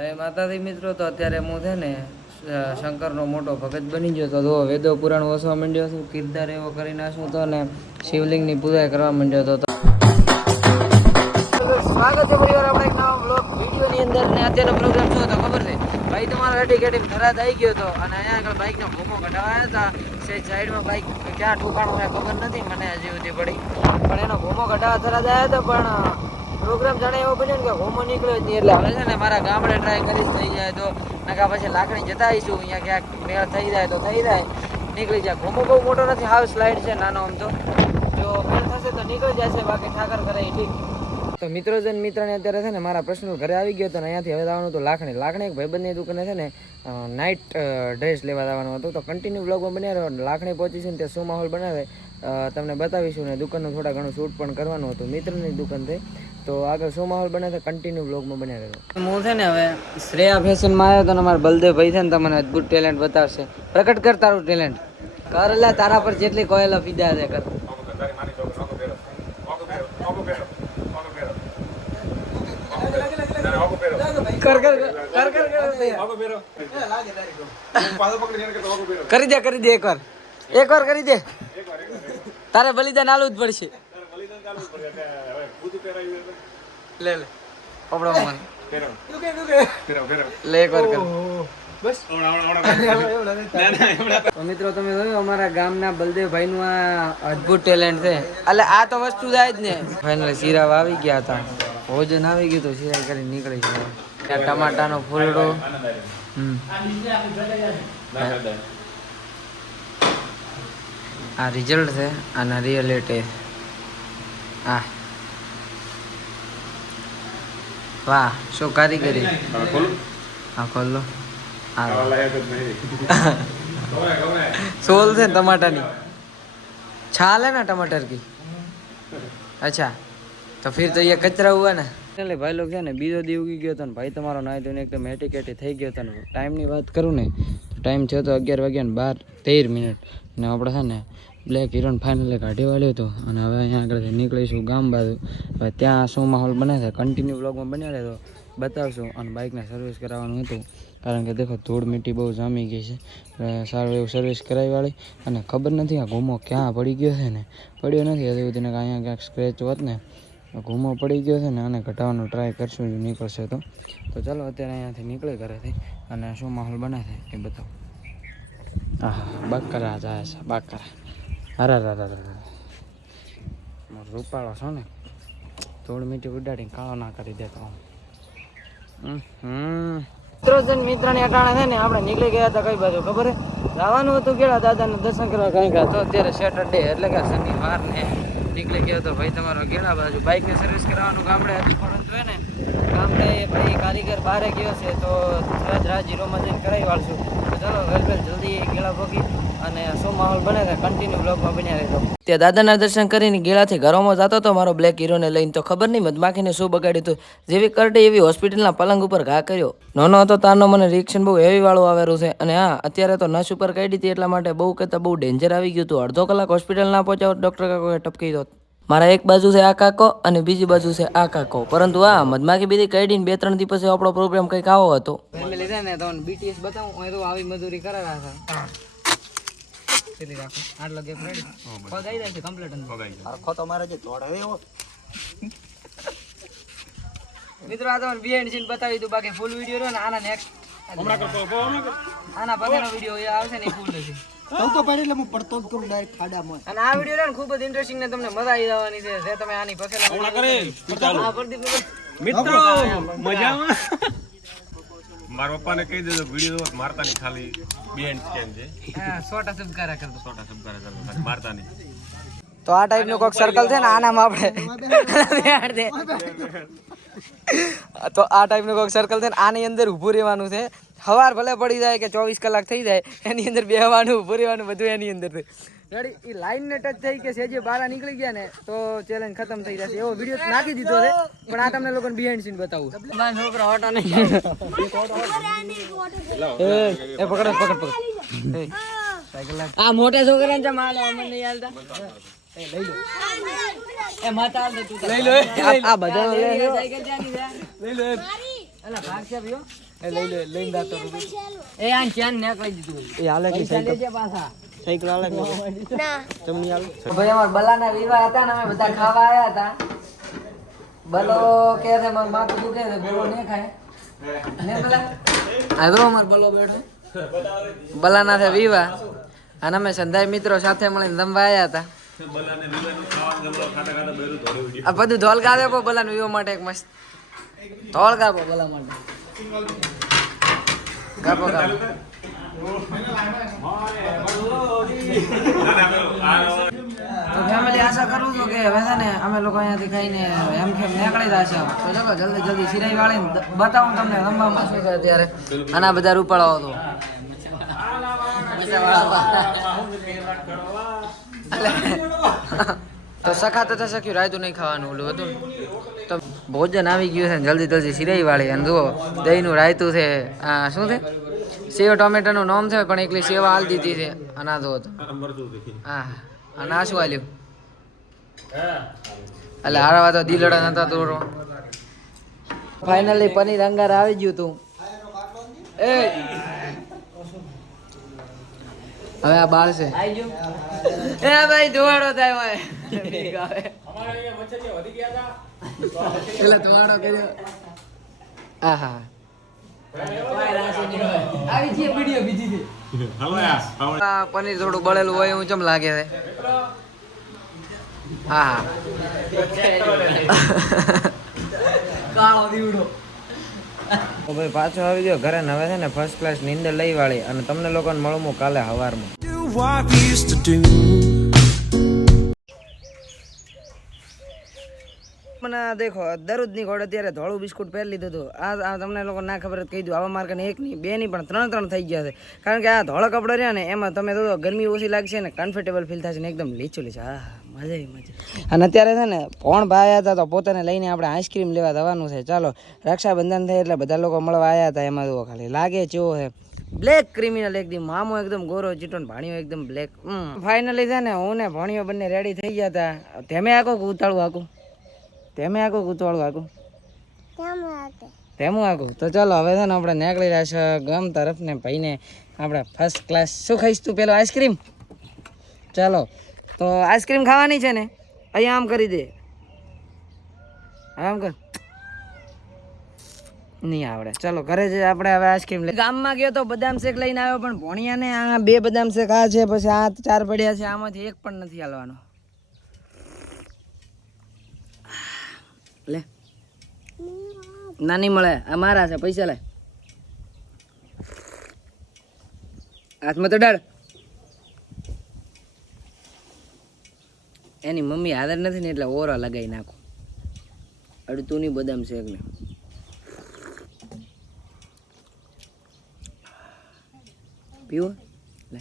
માતાજી મિત્રો, તો અત્યારે હું છે ને શંકરનો મોટો ભગત બની ગયો તો વેદો પુરાણ વસવા માંડ્યો છું, કિરદાર એવો કરી નાખું તો ને શિવલિંગની પૂજા કરવા માંડ્યો હતો. સ્વાગત છે પરિવાર, આપણે એક નવા બ્લોગ વિડીયોની અંદર ને અત્યારનો પ્રોગ્રામ શું હતો ખબર છે, ભાઈ તમારો રેડી કેટી ફરાદ આવી ગયો હતો અને અહીંયા આગળ બાઇકનો ભૂમો કઢાવાયા હતા સે સાઈડમાં બાઇક ક્યાં ઠુકાણું ખબર નથી, મને હજી સુધી પડી. પણ એનો ભૂમો કઢાવા થરાદ આવ્યા હતા, પણ પ્રોગ્રામ જાણે એવો બન્યો ને કે હોમો નીકળ્યો જ નહીં એટલે હવે છે ને મારા ગામડે ટ્રાય કરીશ થઈ જાય તો નકા પછી લાકડી જતા આવીશું, અહીંયા ક્યાંક મેળ થઈ જાય તો થઈ જાય. નીકળી જાય. હોમો બહુ મોટો નથી, હાવ સ્લાઇડ છે નાનો આમ તો. જો મેળ થશે તો નીકળી જશે, બાકી ઠાકર કરે ઠીક. તો મિત્રો જન મિત્રને અત્યારે છે ને મારા પ્રશ્ન ઘરે આવી ગયો હતો ને અહીંયાથી હવે આવવાનું તો લાખણી. લાખણી એક ભાઈબંધની દુકાને છે ને નાઇટ ડ્રેસ લેવા જવાનું હતું. તો કન્ટિન્યુ બ્લોગમાં બન્યા રહ્યો લાખણી પહોંચી છે ને તે શું માહોલ બનાવે. તમને બતાવીશું ને દુકાનનું થોડા ઘણું શૂટ પણ કરવાનું હતું, મિત્રની દુકાન થઈ. તો આગળ શું માહોલ બને છે? કન્ટિન્યુ બ્લોગમાં રહ્યો હું છે ને હવે શ્રેયા ફેશનમાં આવ્યો તો અમારા બલદેવ ભાઈ છે ને તમને અદ્ભુત ટેલેન્ટ બતાવશે. પ્રકટ કર તારું ટેલેન્ટ કર એટલે તારા પર જેટલી કોયલા પીધા છે, કર. કરી દે કરી દે એકવાર એકવાર કરી દે. તારે બલિદાન આલું જ પડશે. લે લે. કપડો મને. મિત્રો, તમે જોયું અમારા ગામના બલદેવભાઈ નું આ અદભુત ટેલેન્ટ છે. એટલે આ તો વસ્તુ જાય જ ને. ફાઇનલી શીરા આવી ગયા હતા. ભોજન આવી ગયું તો શીરા કરી નીકળી ગયા. ટમાટાનો ફૂલડો. હમ. આ રિઝલ્ટ છે આના રિયલિટી આ. વાહ શું કારીગરી? હા ખોલો. સોલ છે ને ટમાટાની. છાલ ને ટમાટર કી? અચ્છા. તો ફિર તો અહીંયા કચરા હુઆ ના. એટલે ભાઈ લોકો છે ને બીજો દી ઉગી ગયો હતો ને ભાઈ તમારો નાય ધોઈને એકદમ એટીકેટી થઈ ગયો હતો ને. ટાઈમની વાત કરું ને ટાઈમ થયો તો અગિયાર વાગ્યા ને બાર તેર મિનિટ ને આપણે છે ને બ્લેક હિરોન ફાઇનલે કાઢી વાળ્યો હતો. અને હવે અહીંયા આગળથી નીકળીશું ગામ બાજુ. હવે ત્યાં શું માહોલ બને છે. કન્ટિન્યુ બ્લોગમાં બન્યા રહેતો બતાવશું. અને બાઇકને સર્વિસ કરાવવાનું હતું. કારણ કે દેખો, ધૂળ મીટી બહુ જામી ગઈ છે. સારું એવું સર્વિસ કરાવી વાળી. અને ખબર નથી આ ઘૂમો ક્યાં પડી ગયો છે ને? પડ્યો નથી. હજુ સુધી ને અહીંયા ક્યાંક સ્ક્રેચ હોત ને ગુમો પડી ગયો છે ને આને ઘટાડવાનો ટ્રાય કરશું જો નીકળશે તો. તો ચાલો અત્યારે અહીંયાથી નીકળે ઘરેથી. અને શું માહોલ બને છે. એ બતાવો. હા બકરા જાય છે. બકરા. અરે અરે અરે રૂપાળો છો ને ધૂળ મીઠી ઉડાડીને કાળો ના કરી દેતો હમ મિત્રો જન મિત્રની અટાણે છે ને આપણે નીકળી ગયા હતા કઈ બાજુ ખબર હે જવાનું હતું કેળા દાદાનું દર્શન કરવા કઈ ગયા તો અત્યારે સેટરડે એટલે કે શનિવાર ને નીકળી ગયો તો ભાઈ તમારો કેળા બાજુ બાઇક ને સર્વિસ કરાવવાનું ગામડે હતું પરંતુ ને ગામડે ભાઈ કારીગર બહારે ગયો છે તો રાજ રાહ હીરોમાં જઈને કરાવી વાળશું. તો ચાલો, વેલ વેલ, જલ્દી ગેળા ભોગી અને શું માહોલ બને છે? કન્ટિન્યુ બ્લોગમાં બન્યા રહેજો. તે દાદાના દર્શન કરીને ગેળાથી ઘરોમાં જતો હતો, મારો બ્લેક હીરોને લઈને. તો ખબર નહીં, મધમાખીને શું બગાડ્યું હતું જેવી કરડે એવી હોસ્પિટલના પલંગ ઉપર ઘા કર્યો. નાનો હતો તારનો મને રિએક્શન બહુ હેવી વાળું આવેલું છે. અને હા, અત્યારે તો નસ ઉપર કાઢી હતી, એટલા માટે બહુ કહેતા બહુ ડેન્જર આવી ગયું હતું અડધો કલાક હોસ્પિટલ ના પહોંચ્યો ડૉક્ટર કાકોએ ટપકી દો મારા એક બાજુ છે આ કાકો અને બીજી બાજુ છે આ કાકો. પરંતુ આ મધમાખી બીજી કાઢીને બે ત્રણ દિવસે આપણો પ્રોગ્રામ કંઈક આવો હતો. છે ને તમને બીટીએસ બતાવું હું તો આવી મજૂરી એવો. મિત્રો આ તમને બિહાઇન્ડ સીન બતાવી દઉં બાકી ફૂલ વીડિયો રહ્યો ને આના નેક્સ્ટ આના પછીનો વીડિયો એ આવશે ને ફૂલ હશે. તો તો પડે એટલે હું પડતો જ કરું ડાયરેક્ટ ખાડામાં. અને આ વિડિયો ને ખૂબ જ ઇન્ટરેસ્ટિંગ ને તમને મજા આવી જવાની છે. જે તમે આની પછીના હા, પ્રદીપ મિત્રો મજામાં? મારા પપ્પાને કહી દેજો વીડિયો મારતા ની ખાલી બેન્ડ સ્કેન છે. હા સોટા સબકારા કરતો છોટા સબકારે કરો મારતા નહીં તો આ ટાઈપનું કોઈક સર્કલ છે ને આનામાં આપણે તો આ ટાઈપનું કોઈક સર્કલ છે ને આની અંદર ઊભું રહેવાનું છે. સવાર ભલે પડી જાય કે ચોવીસ કલાક થઈ જાય એની અંદર બેહવાનું ઊભું રહેવાનું બધું એની અંદર રેડી એ લાઈન ને ટચ થઈ કે સેજે બહાર નીકળી ગયા ને તો ચેલેન્જ ખતમ થઈ જશે. એવો વીડિયો નાખી દીધો છે પણ આ તમને લોકોને બિહાઇન્ડ સીન બતાવું. મારા છોકરા હોટા નહીં. એ એ પકડ પકડ પકડ. આ મોટા છોકરાને ચમ હાલે અમને નહીં હાલતા? લઈ લો. એ માતા હાલ દે તું લઈ લો આ બધા લઈ લો. લઈ લો એલા ભાગ છે ભયો એ લઈ લે લઈને જાતો એ આ ચેન નીકળી દીધું એ હાલે કે પૈસા લેજે પાછા. સાયકલ હાલે કે ચમની હાલે. ભાઈ અમાર બલાના વિવાહ હતા ને અમે બધા ખાવા આયા હતા. બલો કે છે માર માથું દુખે છે બોલો નહીં ખાય. ને બલા? આ તો અમાર બલો બેઠો. બલાના છે વિવાહ અને અમે સંધાય મિત્રો સાથે મળીને રમવા આયા હતા. આ બધું ધોલ ગાવે બલાનું વિવાહ માટે એક મસ્ત. ધોલ ગાવો બલા માટે. ગાપો ગાપો તો ફેમિલી આશા કરું છું કે હવે છે ને અમે લોકો અહીંયાથી ખાઈને એમ કેમ નીકળી જશે. તો ચલો જલ્દી જલ્દી સિરાઈ વાળીને બતાવું તમને રમવામાં શું છે અત્યારે. અને આ બધા રૂપાળાઓ તો. તો સખા તો સખ્યું રાયતું નહીં ખાવાનું ઓલું હતું તો ભોજન આવી ગયું છે જલ્દી જલ્દી સિરાઈ વાળી. અને જુઓ, દહીંનું રાયતું છે. આ શું છે? સેવ ટોમેટાનું નામ છે, પણ એકલી સેવા હાલ દીધી છે. અને આ જુઓ હા અને આ શું હાલ્યું એટલે હારાવા તો દિલડા નતા તોડો. ફાઇનલી પનીર અંગાર આવી ગયું તું. એ! હવે આ બાર છે. એ ભાઈ ધોવાડો થાય હોય એટલે ધોવાડો કર્યો. આ પનીર થોડું બળેલું હોય એવું ચમ લાગે છે? હા હા કાળો દીવડો. ભાઈ પાછો આવી ગયો. ઘરે નવે છે ને ફર્સ્ટ ક્લાસ નીંદર લઈ વાળી. અને તમને લોકોને મળું કાલે હવારમાં. મને દેખો દરરોજની ઘોડે અત્યારે ધોળું બિસ્કુટ પહેરી લીધું હતું. આ તમને લોકો ના ખબર કહી દઉં, આવા માર્કે એક નહીં બે નહીં પણ ત્રણ ત્રણ થઈ ગયા છે. કારણ કે આ ધોળા કપડા રહ્યા ને, એમાં તમે તો ગરમી ઓછી લાગશે ને કમ્ફર્ટેબલ ફીલ થશે ને, એકદમ લીચું લીચું હા મજા મજા. અને અત્યારે છે ને કોણ ભાઈ હતા તો પોતાને લઈને આપણે આઈસ્ક્રીમ લેવા જવાનું છે. ચાલો, રક્ષાબંધન થાય એટલે બધા લોકો મળવા આવ્યા હતા. એમાં જુઓ ખાલી, લાગે ચેવો છે. બ્લેક ક્રિમિનલ એકદમ મામો એકદમ ગોરો ચીટો ભાણિયો એકદમ બ્લેક ફાઇનલી છે ને, હું ને ભાણિયો બંને રેડી થઈ ગયા હતા. ધેમે આખો ઉતાળું આખું? તેમે આખું કૂતવાળું આખું તેમ આખું તો ચાલો હવે છે ને આપણે નીકળી રહ્યા છે ગામ તરફ ને ભાઈને આપણે ફર્સ્ટ ક્લાસ શું ખાઈશ તું પેલો આઈસ્ક્રીમ ચાલો તો આઈસ્ક્રીમ ખાવાની છે ને અહીંયા આમ કરી દે. આમ કર. નહીં આવડે. ચાલો ઘરે જ આપણે હવે આઈસ્ક્રીમ લઈ. ગામમાં ગયો તો બદામ શેક લઈને આવ્યો પણ ભોણિયાને આ બે બદામ શેક આ છે પછી આ ચાર પડ્યા છે આમાંથી એક પણ નથી હાલવાનો લે ના નહીં મળે, આ મારા છે, પૈસા લે. હાથમાં તો ડર એની મમ્મી હાજર નથી ને એટલે ઓરો લગાવી નાખું. અડતું નહીં બદામ શેક ને પીવો. લે.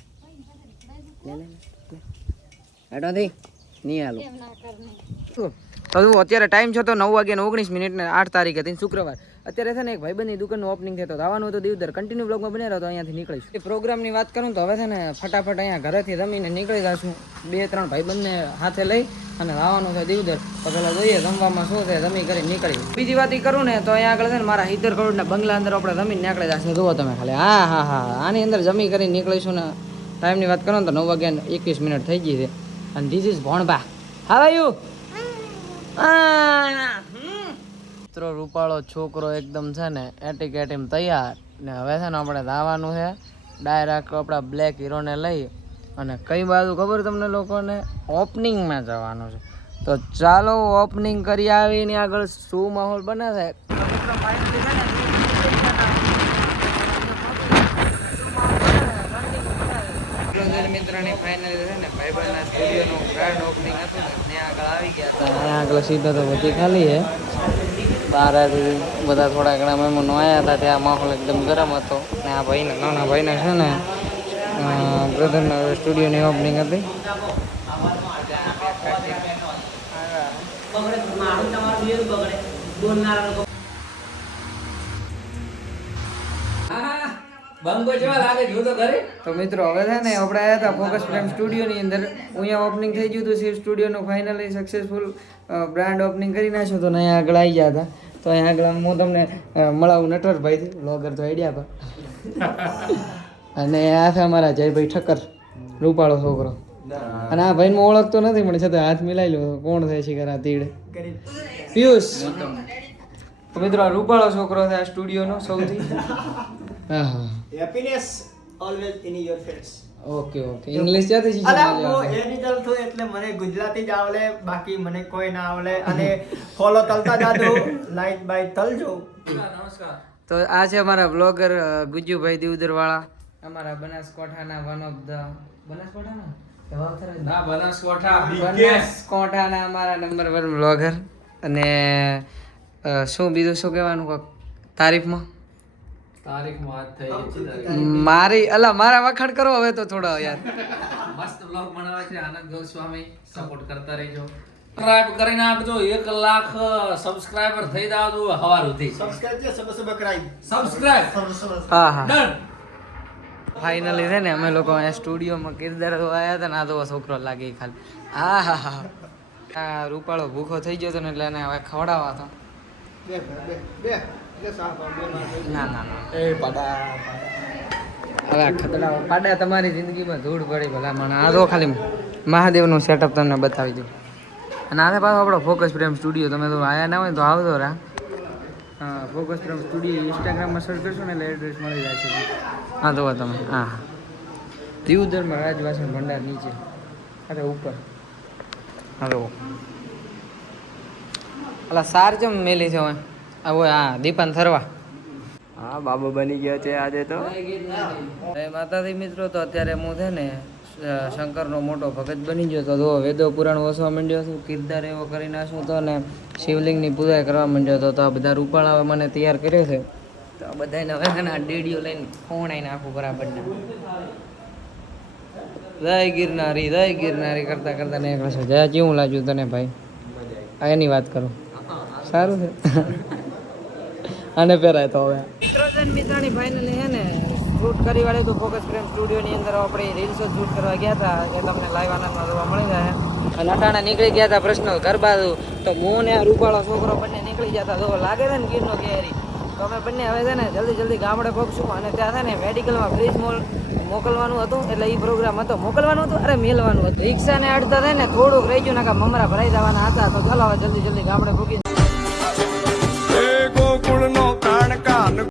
લે લે લે હાલો. તો હું અત્યારે ટાઈમ છે તો નવ વાગ્યા ઓગણીસ મિનિટ ને આઠ તારીખે હતી શુક્રવાર. અત્યારે છે ને એક ભાઈબંધની દુકાનનું ઓપનિંગ થતો આવવાનું તો દિવદર. કન્ટિન્યુ બ્લોગમાં બને રહ્યો અહીંયાથી નીકળીશું. પ્રોગ્રામની વાત કરું તો હવે છે ને ફટાફટ અહીંયા ઘરેથી રમીને નીકળી જશું. બે ત્રણ ભાઈબંધને હાથે લઈ અને આવવાનું છે દિવદર. તો પેલા જોઈએ રમવામાં શું છે, રમી કરી નીકળી બીજી વાત એ કરું ને તો અહીંયા આગળ છે ને મારા હિતર કરોડના બંગલા અંદર આપણે રમીને નીકળી જશે. જુઓ તમે ખાલી. હા હા હા. આની અંદર જમી કરી નીકળીશું ને ટાઈમની વાત કરો ને તો નવ વાગ્યા એકવીસ મિનિટ થઈ ગઈ છે. અને ધીસ ઇઝ હા હાવ યુ મિત્રો, રૂપાળો છોકરો એકદમ છે ને એટી કેટીમ તૈયાર. ને હવે છે ને આપણે દાવાનું છે ડાયરેક્ટ આપણા બ્લેક હીરોને લઈ અને કઈ બાજુ ખબર તમને લોકોને? ઓપનિંગમાં જવાનું છે. તો ચાલો ઓપનિંગ કરી આવીને આગળ શું માહોલ બને છે. મિત્રની ફાઇનલ છે ને ભાઈબંધના સ્ટુડિયોનું ગ્રાન્ડ ઓપનિંગ હતું ને ત્યાં આગળ આવી ગયા હતા. ત્યાં આગળ સીધા તો બધી ખાલી છે બહાર બધા થોડા ઘણા મહેમાનો આવ્યા હતા ત્યાં માહોલ એકદમ ગરમ હતો. ને આ ભાઈને નાના ભાઈને છે ને બ્રધરના સ્ટુડિયોની ઓપનિંગ હતી. તો મિત્રો હવે છે ને આપણે આવ્યા હતા ફોકસ ફ્રેમ સ્ટુડિયોની અંદર. અહીંયા ઓપનિંગ થઈ ગયું હતું શિવ સ્ટુડિયોનું ફાઇનલી સક્સેસફુલ બ્રાન્ડ ઓપનિંગ કરી નાખ્યું તો અહીંયા આગળ આવી ગયા હતા. તો અહીંયા આગળ હું તમને મળાવું નટવરભાઈ બ્લોગર તો આઈડિયા પર. અને આ છે અમારા જયભાઈ ઠક્કર રૂપાળો છોકરો. અને આ ભાઈને હું ઓળખતો નથી પણ છતાં હાથ મિલાઈ લો કોણ થાય છે આ તીડ? પિયુષ. તો મિત્રો આ રૂપાળો છોકરો છે આ સ્ટુડિયોનો સૌથી. હા હા happiness always in your face okay okay English ક્યાંથી અલા શીખ્યા હું એ છું એટલે મને ગુજરાતી જ આવડે બાકી મને કોઈ ના આવડે અને ફોલો તલતા જાજો લાઈક બાય તલજો તો આ છે અમારા બ્લોગર ગુજ્જુભાઈ દિવદરવાળા. અમારા બનાસકોઠાના વન ઓફ ધ બનાસકોઠાના? બનાસકાંઠાના અમારા નંબર વન બ્લોગર અને શું બીજું શું કહેવાનું કોક? તારીફમાં? તારીખમાં વાત થઈ મારી અલા મારા વખાણ કરો હવે તો થોડા યાર. મસ્ત બ્લોગ બનાવે છે આનંદ ગોસ્વામી. સપોર્ટ કરતા રહેજો. સબસ્ક્રાઇબ કરીને આપજો એક લાખ સબસ્ક્રાઇબર થઈ જાવ તો હવાર સુધી. સબસ્ક્રાઇબ છે સબ સબ સબસ્ક્રાઇબ હા હા. ડન ફાઇનલી છે ને અમે લોકો અહીંયા સ્ટુડિયોમાં કિરદાર આવ્યા હતા ને આ તો છોકરો લાગે ખાલી. હા હા હા. આ રૂપાળો ભૂખો થઈ ગયો હતો ને એટલે એને હવે ખવડાવવા હતો. બે બે બે. ના ના ના. તમારી જિંદગીમાં ધૂળ પડી ભલા મને આ તો ખાલી મહાદેવનું સેટઅપ તમને બતાવી દઉં. અને આને પાછો આપણો ફોકસ પ્રેમ સ્ટુડિયો તમે તો આયા ના હોય તો આવતો રા. હા ફોકસ પ્રેમ સ્ટુડિયો ઇન્સ્ટાગ્રામમાં સર્ચ કરશો ને એટલે એડ્રેસ મળી છે. હા તો તમે. હા હા. દીવદરમાં રાજવાસણ ભંડાર નીચે. અરે, ઉપર. હલો અલા, સાર જેમ મેલી છે હવે. હવે હા દીપાન થરવા હા બાબો બની ગયો છે આજે તો. માતાજી મિત્રો તો અત્યારે હું છે ને શંકરનો મોટો ભગત બની ગયો તો જો વેદો પુરાણ વસવા માંડ્યો છું કિરદાર એવો કરી નાખું તો ને શિવલિંગની પૂજા કરવા માંડ્યો હતો તો આ બધા રૂપાળાએ મને તૈયાર કર્યો છે. તો આ બધાને હવે છે ને આ ડેડીઓ લઈને ખોણાઈ નાખું બરાબર જય ગિરનારી જય ગિરનારી કરતા કરતા ને એકલા છે. જય કેવું લાગ્યું તને ભાઈ? એની વાત કરું. સારું છે. આને પહેરાય તો હવે. મિત્રો જન મિત્રાની ફાઇનલી હે ને, શૂટ કરી વાળી તો ફોકસ ફ્રેમ સ્ટુડિયોની અંદર આપણે રીલ્સો શૂટ કરવા ગયા હતા, એ તમને લાઈવ આનંદમાં જોવા મળી જાય અને અટાણા નીકળી ગયા હતા પ્રશ્ન ઘર બાજુ તો હું ને રૂપાળો છોકરો બંને નીકળી ગયા હતા. તો લાગે છે ને ગીરનો કેરી. તો અમે બંને હવે છે ને જલ્દી જલ્દી ગામડે પહોંચશું અને ત્યાં છે ને મેડિકલમાં ફ્રીજ મોલ મોકલવાનું હતું. એટલે એ પ્રોગ્રામ હતો. મોકલવાનું હતું અરે મેલવાનું હતું? રિક્ષાને અડતા થાય ને થોડુંક રહી ગયું ને મમરા ભરાઈ જવાના હતા. તો ચાલો જલ્દી જલ્દી ગામડે ભૂકી